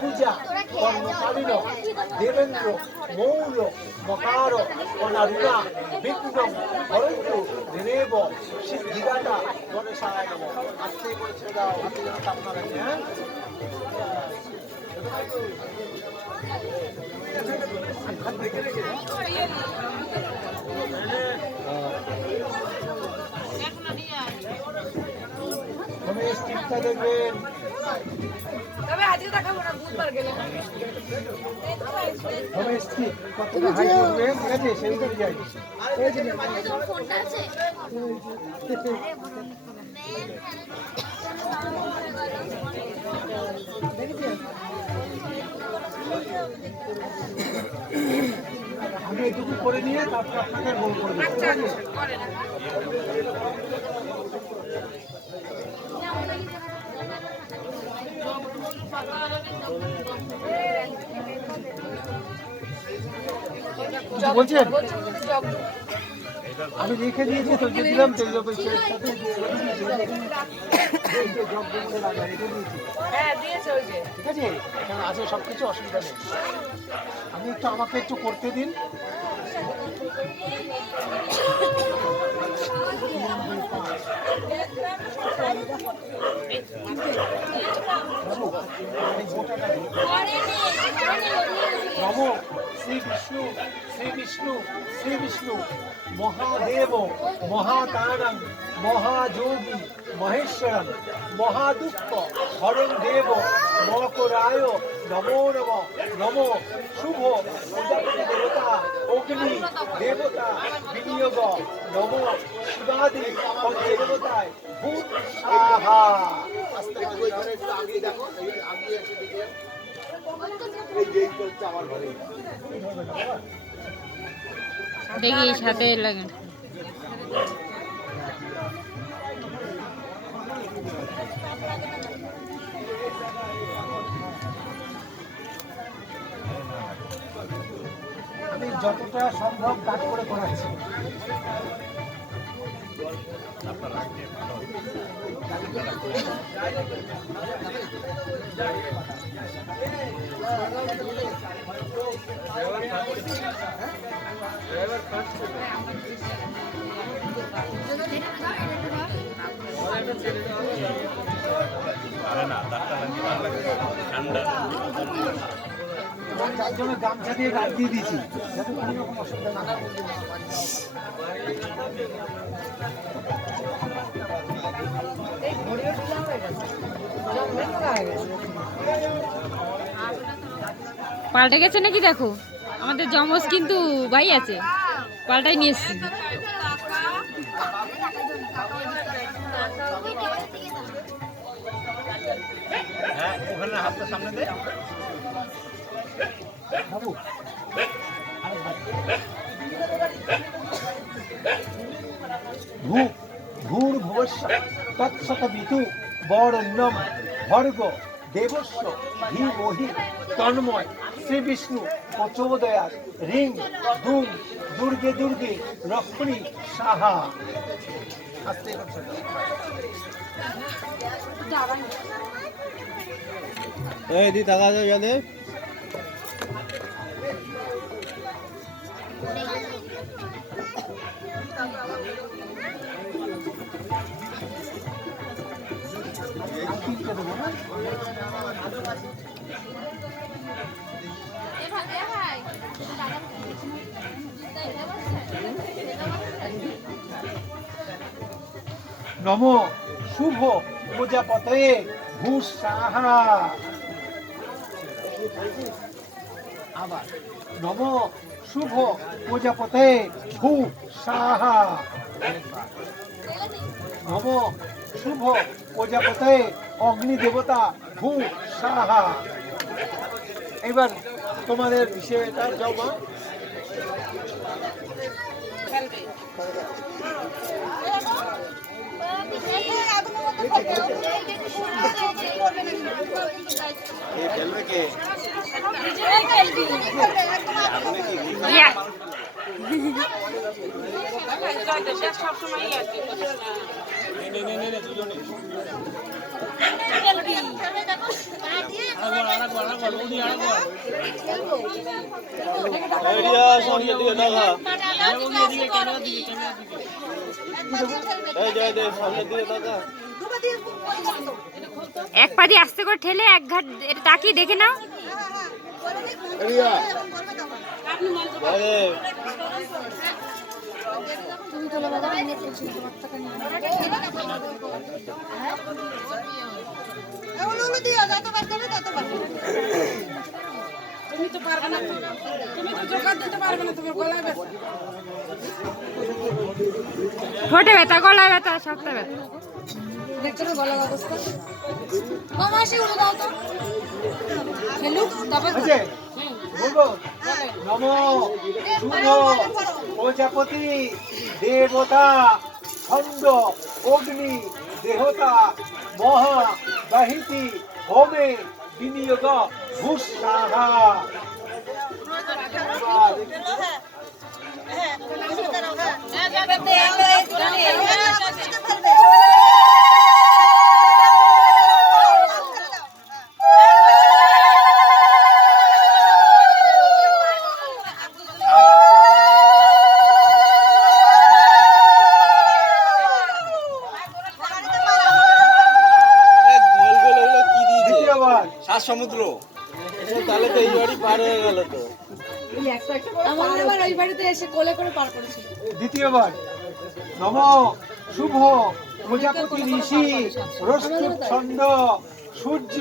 পূজা কর্মকালীন দেবেন্দ্র মৌল মকার অনারুণা বিঘ্ন হরন্তু দেব সিদ্ধিদাতা গণেশায় নমঃ। আস্তে করে ছেড়ে দাও, হাতে যেন চাপ না লাগে। হ্যাঁ, টিপটা দেখবেন। তবে আজকে দেখাবো না, বুধবার গেলে কতটা হাই করবেন, ঠিক আছে? সেই তো যাই। ফোনটা আছে আমি এটুকু করে নিয়ে তারপর আপনাকে রোল করবো। বলছেন আমি লিখে দিয়েছি তো, যে দিলাম তেলজপের সাথে ঠিক আছে, এখানে আছে সব কিছু, অসুবিধা নেই। আমি একটু আমাকে একটু করতে দিন। নম শ্রী বিষ্ণু শ্রী বিষ্ণু শ্রী বিষ্ণু মহাদেব মহাতারং মহাযোগী মহেশ্বরম মহাদুঃখ হরং দেব মকরায় নমো নম। নম শুভ প্রজাপতি দেবতা অগ্নি দেবতা বিনিয়োগ নম শিবাদি পঞ্চদেবতায় ভূত সাহা। দেখি সাথে লাগে আমি যতটা সম্ভব কাজ করে করাচ্ছি। যার জন্য গামছা দিয়ে গাছ দিয়ে দিয়েছি, যাতে কোনো রকম অসুবিধা না হয়। পাল্টে গেছে নাকি দেখো, আমাদের জমজ কিন্তু ভাই আছে, পাল্টাই নিয়ে এসছি। ওখানে হাতটা সামনে দে বাবু। ভূর্ভুবস্য তৎসবিতু বরেণ্যং ভর্গ দেবস্য ধীমহি তন্ময় শ্রী বিষ্ণু প্রচোদয়াৎ রিং দুং দুর্গে দুর্গে রক্ষণী সাহা। আস্তে করছে এই দি টাকা যাবে জানে নম শুভ প্রজাপতয়ে ভূ সাহা। আবার নম শুভ প্রজাপতয়ে ভূ সাহা। নম শুভ প্রজাপতয়ে অগ্নি দেবতা ভূ সাহা। এবার তোমাদের বিষয়টা জমা ये खेलবে কে? ইয়া। আইডিয়া সামনে দিকে দেখা। এই জয় দে সামনে দিকে দেখা। এক পা দিয়ে আস্তে করে ঠেলে এক ঘাট এটা তাকিয়ে দেখে নাও। আইডিয়া জয় দে। তুমি তো পারবে না, তুমি তো জোগাড় দিতে পারবে না, তোমার গলায় ব্যথা। ঠোঁটে ব্যথা, গলায় ব্যথা, সবটা ব্যথা। দেখছো না গলার অবস্থা? ও মাসি উঠে দাও তো। খেলুক তারপর তো। আছে বলবো নমো শুভ প্রজাপতি দেবতা ছন্দ অগ্নি দেহতা মহা বাহিতি হোমে বিনিয়োগ ভূষাহা। গোল গোল এগুলো কি দিয়েছে? দ্বিতীয়বার সাত সমুদ্র। তাহলে তো এই বাড়ি পার হয়ে গেল তো। আমাদের আবার ওই বাড়িতে এসে কোলে করে পার করেছিল। দ্বিতীয়বার নম শুভ প্রজাপতি ঋষি রষ্টুপ ছন্দ সূর্য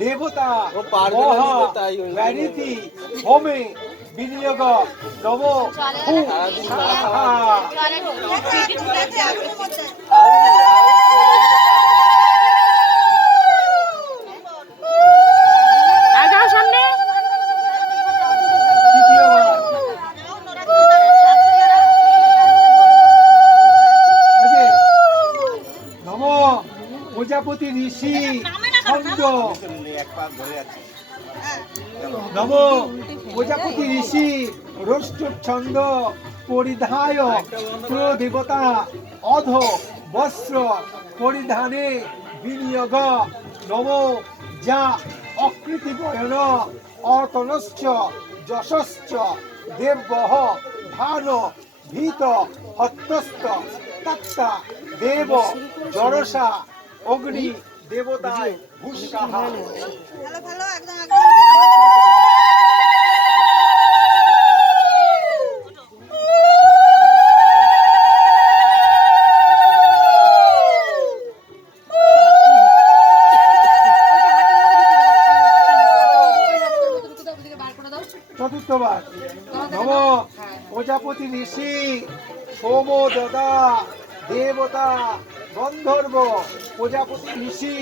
দেবতা ও পারবে না মহা দিতে, তাই হয়েছে। ব্যারিতি হোমে বিনিয়োগ নম ভূষাহা। আর যাও সামনে। তৃতীয়বার আছে নম প্রজাপতি ঋষি ছন্দ এক পা ধরে আছে। নম প্রজাপতি ঋষি রষ্টুপ ছন্দ পরিধায় দেবতা অধ বস্ত্র পরিধানে বিনিয়োগ নম যা অকৃতি বয়ন অতনশ্চ যশশ্চ দেববহ ধান ভীত হত্যস্ত তত্তা দেব জরসা অগ্নি দেবতায় ভূষাহা। চতুর্থবার নম প্রজাপতি ঋষি সোম দদা দেবতা গন্ধর্ব প্রজাপতি ঋষি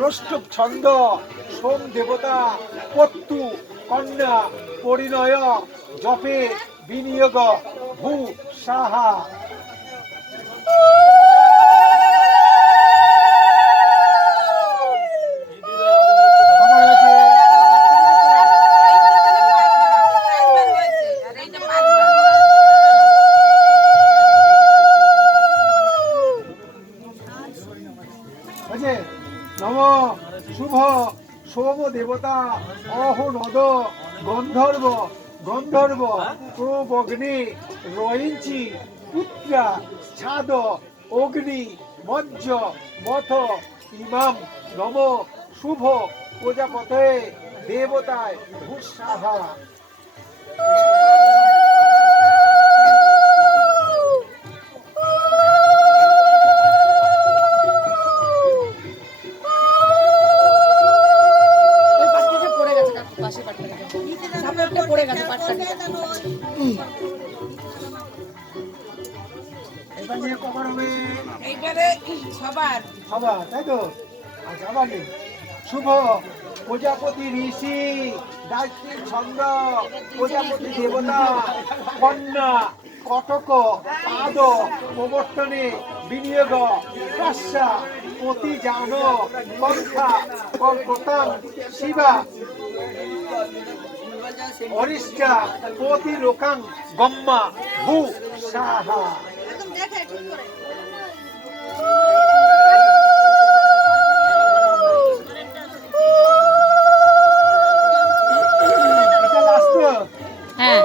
রষ্টুপ ছন্দ সোম দেবতা পত্তু কন্যা পরিণয় জপে বিনিয়োগ ভূ সাহা। আমার আছে আছে নম শুভ সোম দেবতা অহ নদ গন্ধর্ব গন্ধর্ব প্রবগ্নি রয়িঞ্চি পুত্রা ছাদ অগ্নি মজ্জ মথ ইমাম নম শুভ প্রজাপতে দেবতায় ভূষাহা। ওই পাটটা পড়ে গেছে, দেখো পাশে পাটটা সাপোর্টটা পড়ে গেছে পাটটা। এবার নিয়ে কবার হবে এইবারে সবার সবার, তাই তো? আচ্ছা আবার নেই। শুভ প্রজাপতি ঋষি গায়ত্রী ছন্দ প্রজাপতি দেবতা কন্যা কটক পাদ প্রবর্তনে বিনিয়োগ তস্যা অতি জান পন্থা কল্পতাং শিবা অরিষ্টা প্রতি লোকাং গম্মা ভূ সাহা। এটা লাস্ট। হ্যাঁ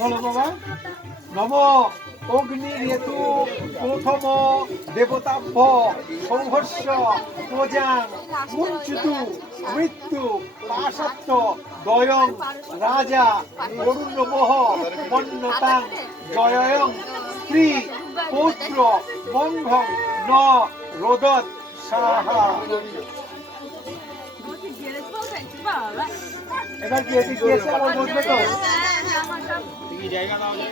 বলো বাবা। নম অগ্নিরেতু প্রথম দেবতাভ্য সংঘর্ষ প্রজাং মুঞ্চুতু মৃত্যু পাশাত্য দয়ং রাজা অরুণবহ মন্যতাং জয়ং স্ত্রী পৌত্র মঙ্ঘং ন রোদত সাহা। এবার কি এটি কি এসে আবার বসবে তো? কি জায়গা দাও